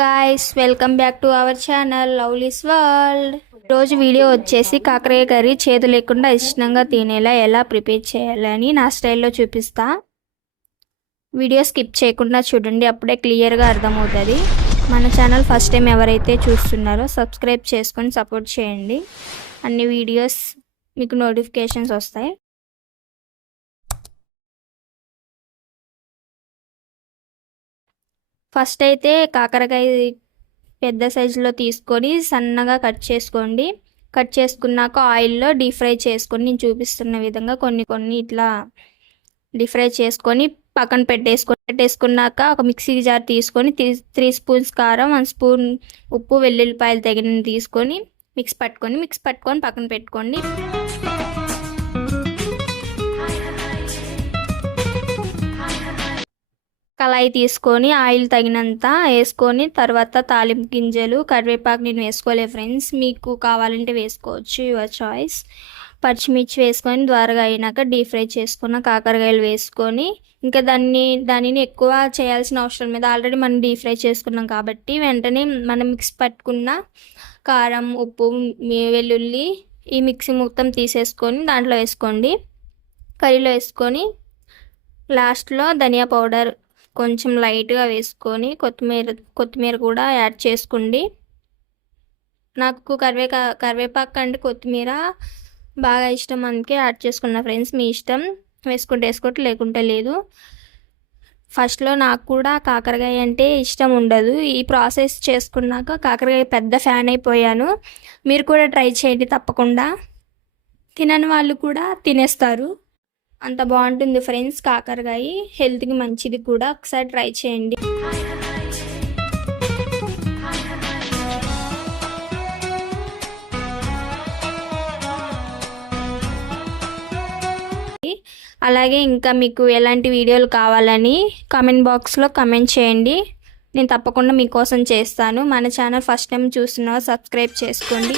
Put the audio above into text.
Guys welcome back to our channel lovelies world. రోజు video వచ్చేసి కాకరకాయ కర్రీ చేదు లేకుండా ఇష్టంగా తినేలా ఎలా ప్రిపేర్ చేయాలని నా స్టైల్లో చూపిస్తా. వీడియో స్కిప్ చేయకుండా చూడండి, అప్పుడే క్లియర్గా అర్థమవుతుంది. మన ఛానల్ ఫస్ట్ టైం ఎవరైతే చూస్తున్నారో సబ్స్క్రైబ్ చేసుకొని సపోర్ట్ చేయండి. అన్ని వీడియోస్ మీకు నోటిఫికేషన్స్ వస్తాయి. ఫస్ట్ అయితే కాకరకాయ పెద్ద సైజులో తీసుకొని సన్నగా కట్ చేసుకోండి. కట్ చేసుకున్నాక ఆయిల్లో డీప్ ఫ్రై చేసుకొని నేను చూపిస్తున్న విధంగా కొన్ని ఇట్లా డీప్ ఫ్రై చేసుకొని పక్కన పెట్టేసుకున్నాక ఒక మిక్సీ జార్ తీసుకొని 3 స్పూన్స్ కారం, 1 స్పూన్ ఉప్పు, వెల్లుల్లిపాయలు తగినన్ని తీసుకొని మిక్స్ పట్టుకొని పక్కన పెట్టుకోండి. కళాయి తీసుకొని ఆయిల్ తగినంత వేసుకొని తర్వాత తాలింపు గింజలు, కరివేపాకు నేను వేసుకోలేదు ఫ్రెండ్స్, మీకు కావాలంటే వేసుకోవచ్చు, యువర్ చాయిస్. పచ్చిమిర్చి వేసుకొని ద్వారగా అయినాక డీప్ ఫ్రై చేసుకున్న కాకరకాయలు వేసుకొని ఇంకా దానిని ఎక్కువ చేయాల్సిన అవసరం లేదు, ఆల్రెడీ మనం డీప్ ఫ్రై చేసుకున్నాం కాబట్టి వెంటనే మనం మిక్స్ పట్టుకున్న కారం, ఉప్పు, వెల్లుల్లి ఈ మిక్సీ మొత్తం తీసేసుకొని దాంట్లో వేసుకోండి. కర్రీలో వేసుకొని లాస్ట్లో ధనియా పౌడర్ కొంచెం లైట్గా వేసుకొని కొత్తిమీర కూడా యాడ్ చేసుకోండి. నాకు కరివేపాకు అంటే కొత్తిమీర బాగా ఇష్టం, అందుకే యాడ్ చేసుకున్నా ఫ్రెండ్స్. మీ ఇష్టం, వేసుకోండి లేకుంటే లేదు. ఫస్ట్లో నాకు కూడా కాకరకాయ అంటే ఇష్టం ఉండదు, ఈ ప్రాసెస్ చేసుకున్నాక కాకరకాయ పెద్ద ఫ్యాన్ అయిపోయాను. మీరు కూడా ట్రై చేయండి తప్పకుండా, తినని వాళ్ళు కూడా తినేస్తారు, అంత బాగుంటుంది ఫ్రెండ్స్. కాకరకాయ హెల్త్కి మంచిది కూడా, ఒకసారి ట్రై చేయండి. అలాగే ఇంకా మీకు ఎలాంటి వీడియోలు కావాలని కామెంట్ బాక్స్లో కామెంట్ చేయండి, నేను తప్పకుండా మీకోసం చేస్తాను. మన ఛానల్ ఫస్ట్ టైం చూస్తున్నా సబ్స్క్రైబ్ చేసుకోండి.